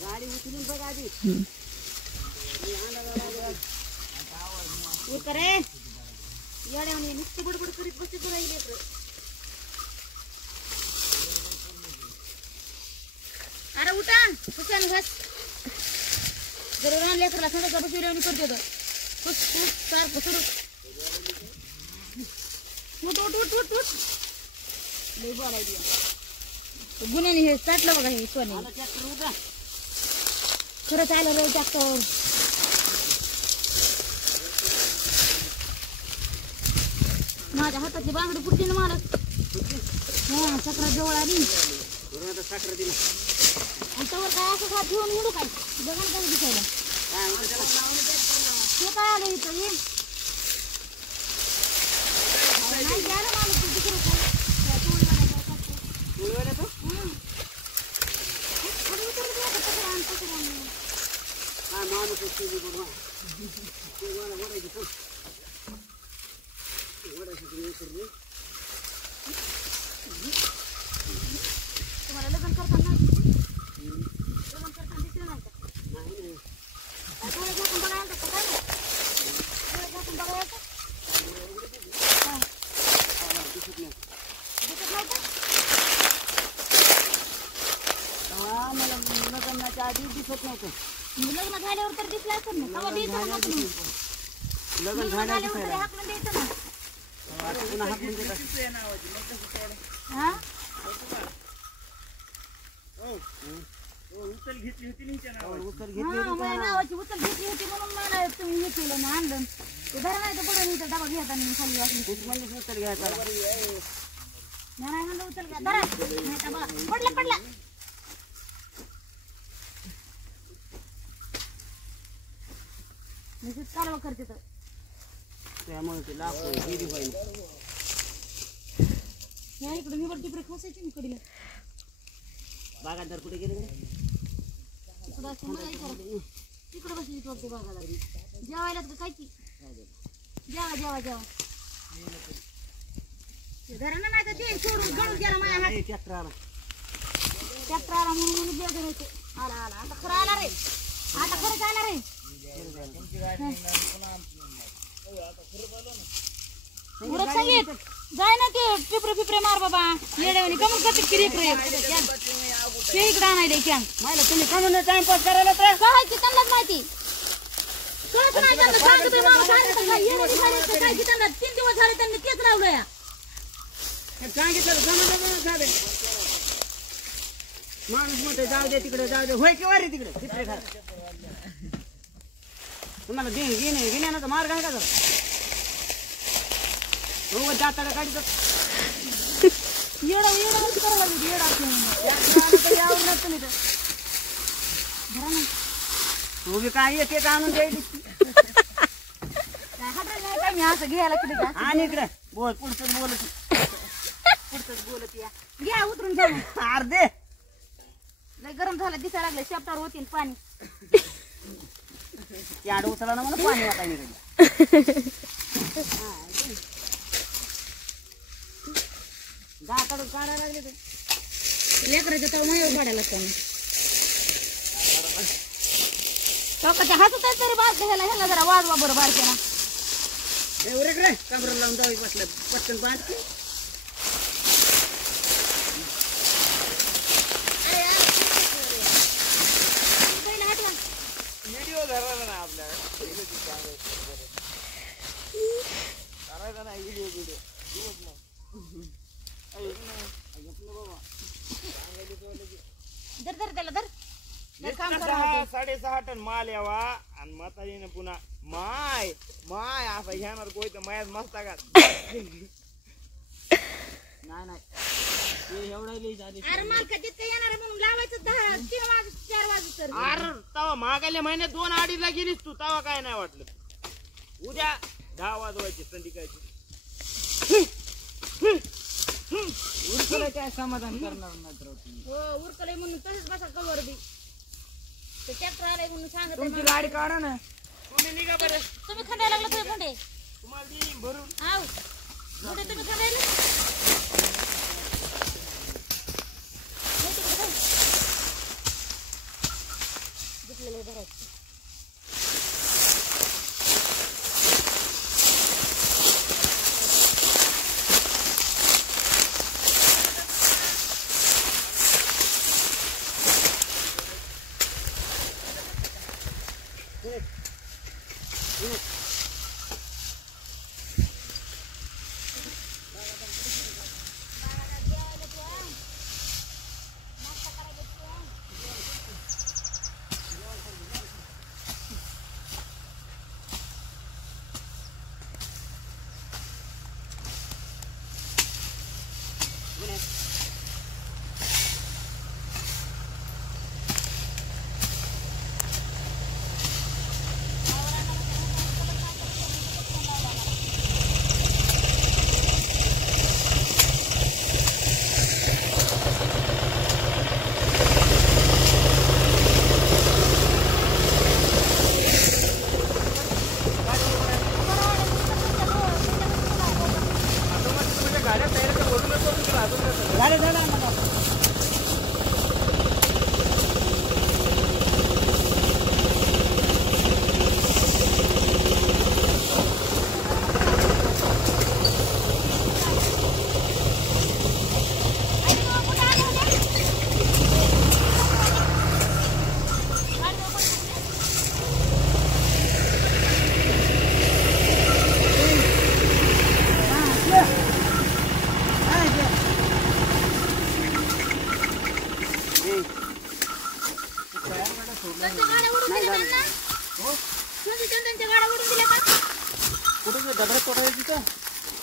गाडी उचलून बघ आधी करे येड्याने नुसती बडबड करीत बसते तुला इकडे अरे उठा हुशान घास जर रान लेकरला थोडं बसविल्याने करते तर खुश खुश सारखं सुरू उठ उठ उठ उठ उठ लई बोलायची गुन्ह्याने हे चाटलं बघा हे सोने खरंच आलं रे ट्रॅक्टर माझ्या हातातली बांगडी पुटली ना मला हा साखरा जवळ आली साखर दिली आणि तवर काय असं खात घेऊन उडू काय बघा ना कसं दिसायला ते काय आलं इथं ये नाही गेलं माणूस तिकडे काय टोळीवाल्या तो हा माणूस तुम्हाला लग्न करताना लग्न करताना दिसलं नाही का डोळे झाकून बघायला का काय डोळे झाकून बघायला दिसत नाही का मला लग्नाच्या आधी दिसत नव्हतं लग्न झाल्यावर तर दिसलं असेल ना तेव्हा द्यायचं ना लग्न झाल्यावर हाकलून द्यायचं ना पुन्हा हाकलून द्यायचं हा उचल घेतली होती नावाची उचल घेतली होती म्हणून मला तुम्ही हे केलं ना आणलं ते धरा नाही तर पुढे नाही तर डबा घ्यायचा मी खाली वाटली उचल घ्यायचा नाही म्हणलं उचल घ्या धरा नाही तर पडला पडला निश्चित कालवा करते तर त्यामुळे ते लाभ गेली पाहिजे या इकडे निवड तिकडे खोसायची मी कडीला बागादार कुठे गेले तिकडे बसली वाटते बागादार जेवायला तर काय की जेवा जेवा जेवा घरानं नाही तर ते सोडून गळून गेला माझ्या हात ट्रॅक्टर आला म्हणून बेजार होते आला आला आता खरं आला रे आता खरंच आला रे उरत सांगित जाय ना ते पिपरे पिपरे मार बाबा येड्यावानी कमून करते किरी ते इकडे आणायला कॅन मला तुम्ही कमून टाइमपास करायला तर काय की त्यांनाच माहिती कळत नाही त्यांना सांगतोय माणूस सांगितलं काय येड्यावानी सांगितलं काय की त्यांना 3 दिवस झाले त्यांनी तेच लावलं या सांगितलं समजलं झाले माणूस म्हणते जाऊ दे तिकडे जाऊ दे होय किंवा रे तिकडे पिपरे खा तुम्हाला घेण्याचा मार्ग आहे का जर हो जाताडा काढतो येडा येडा करायला लागली येडा यावर नसतं नाही तर बरं ना हो बी काय येते का आणून द्यायची काय मी असं घ्यायला कुठे आणि इकडे बोल पुढचंच बोलत या घ्या उतरून घ्या अर्धे लय गरम झालं दिसायला लागलं शेपटावर होतील पाणी ते आड उचला ना मला पाणी वाटायला निघाली दाताडून काढायला लागले ते लेकराच्या तर मायावर काढायला लागतं चौकाच्या हातात आहे तरी बारक ह्याला जरा वाजवा बरं बारक्याला एवढे कमर लावून जावी बसलं पटकन बांधते व्हिडिओ धरायला ना आपल्याला करायचा नाही व्हिडिओ धर धर त्याला धर 6.5 टन माल यावा आणि म्हातारीने पुन्हा माय माय असं घेणार कोय तर मायात मस्त का नाही एवढा अरे मालकाची ते येणार म्हणून लावायचं 4 वाजता तर अरे तवा मागायला महिन्यात 2-2.5 गेलीस तू तवा काय नाही वाटलं उद्या 10 वाजवायची संध्याकाळची उरकलं काय समाधान करणार नाही तर तुम्ही. हो उरकलंय म्हणून तसेच बसा कवर बी ते ट्रॅक्टर आलाय म्हणून सांगत तुमची गाडी काढा ना. तुम्ही निघा बरं. तुम्ही खंडायला लागला तुम्ही खंडे तुम्हाला देईन भरून. आव कुठे तुम्ही खंडायला घेतलेलं भरायचं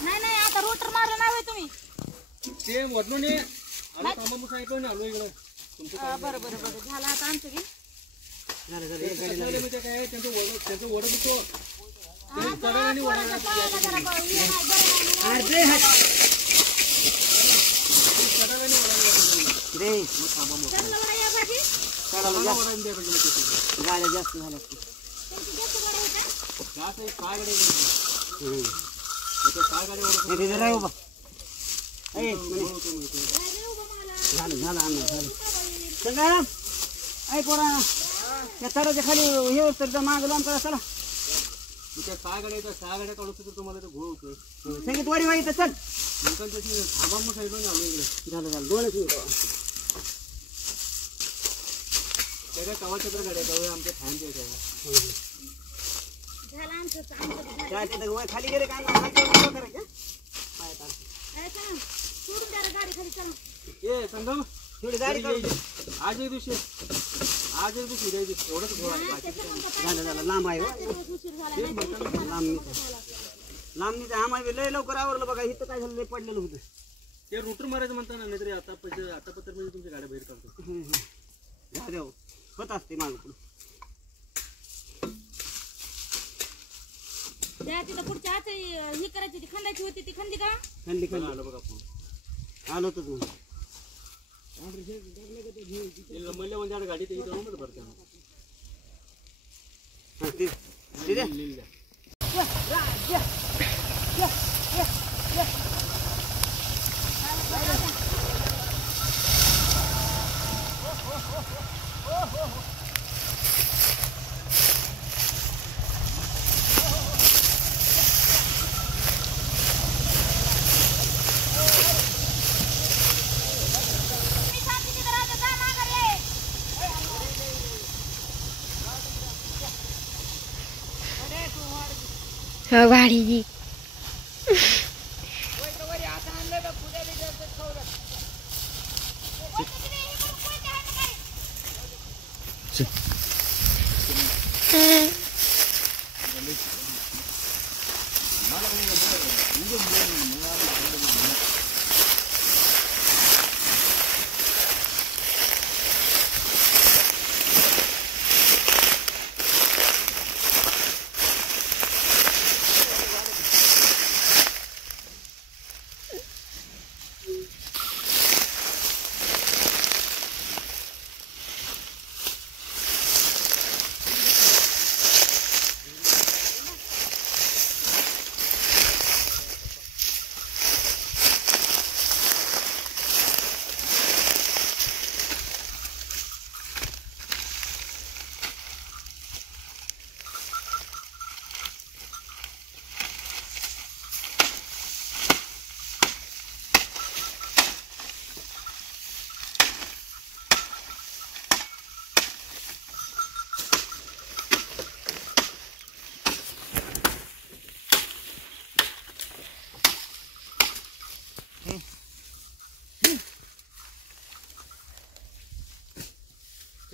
नाही नाही आता रोटर मारलं नाही तुम्ही ते वडलो ने आलो थांबा मग सांगितलं ना आलो इकडे तुमचं बरं बरं बरं झालं आता आमचं घे काय त्यांचं ओढत होतो गाड्या जास्त झाल्या त्या तराच्या खाली हे तर माग लांब करा चला त्या 6 गाड्या काढू तर तुम्हाला तर घोळ होतोय संगीत वारी वाई तर चल थांबा मग सांगितलं ना आलो इकडे झालं 2 मिनिट त्या कवाच्या तर गाड्या कवा आमच्या फॅनच्या झालं आमचं काय तिथं खाली गेले काय करायचं सोडून द्या रे गाडी खाली चला ए संगम थोडी गाडी काढू आज एक दिवशी एवढंच घोळ आहे झालं लांब आहे उशीर झाला लांब नाही आम्हाला लय लवकर आवरलं बघा इथं काय झालं लय पडलेलं होतं ते रुटर मारायचं म्हणताना नाहीतरी आता पत्र म्हणजे तुमच्या गाड्या बाहेर काढतो देव होत असते मागं पुढं त्या तिथं पुढच्या आता ही करायची ती खंदायची होती ती खंदी का खाली खाली आलो बघा आपण आलो होतो तू म्हणलं म्हणजे गाडी ते इथं भरते गाडी जी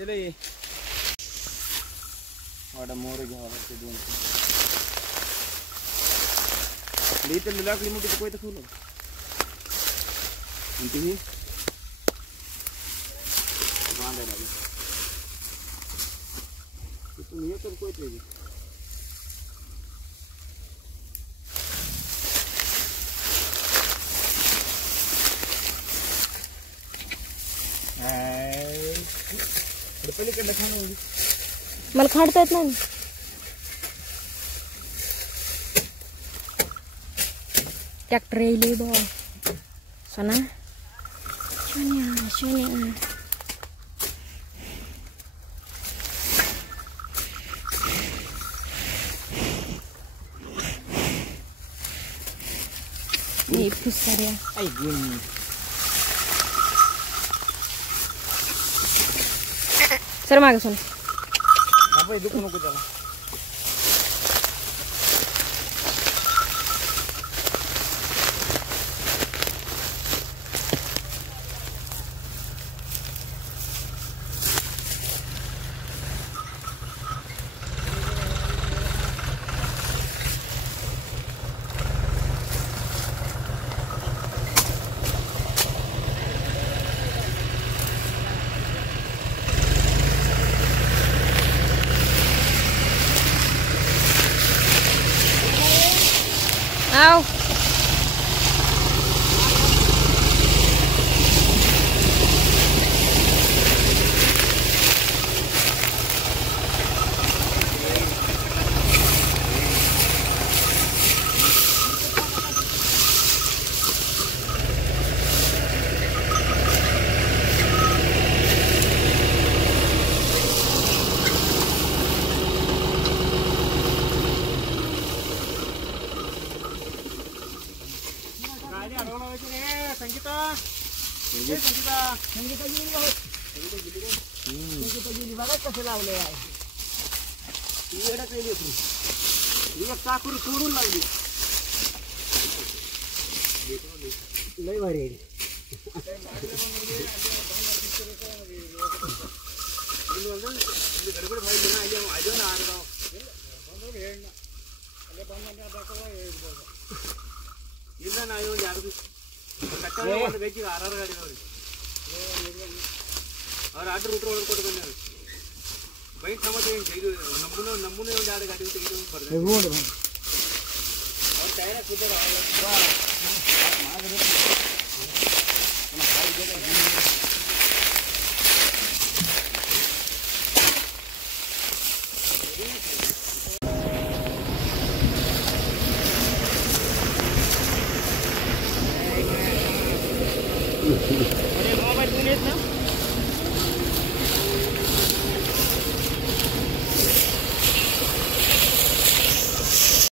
चले ये वाडा मोर घ्यावा लागते 2 इथं लाकडी मोठी कोयता फुलं आणि तुम्ही बांधायला लागेल तुम्ही एकच कोयता आहे पलीकडे खाणं मला खाडता येत नाही ट्रॅक्टर येईल बा सोना सोन्या सोन्या ये फुसकाऱ्या आई गुण सर मागे सोन बाबा दुखू नको त्याला आओ संगीता गेली बघा कसं लावलंय चाकूर सोडून लावली लय भारी ಇಲ್ಲ ನಾ ಇವಾಗ ಯಾರು ಬೇಕೀಗ ಆರಾರು ಗಾಡಿ ಅವ್ರು ಆರ್ಡರ್ ರೂಟ್ರ್ ಒಳಗೆ ಕೊಟ್ಟು ಬಂದರು ಬೈಕ್ ಸಮಸ್ಯೆ ಏನು ಇದು ನಮ್ಮನ್ನ ಒಂದು ಎರಡು ಗಾಡಿ ತೆಗೆದು ಬರ್ತಾರೆ ಅವ್ರು ಟೈರ ಕೂತಾರ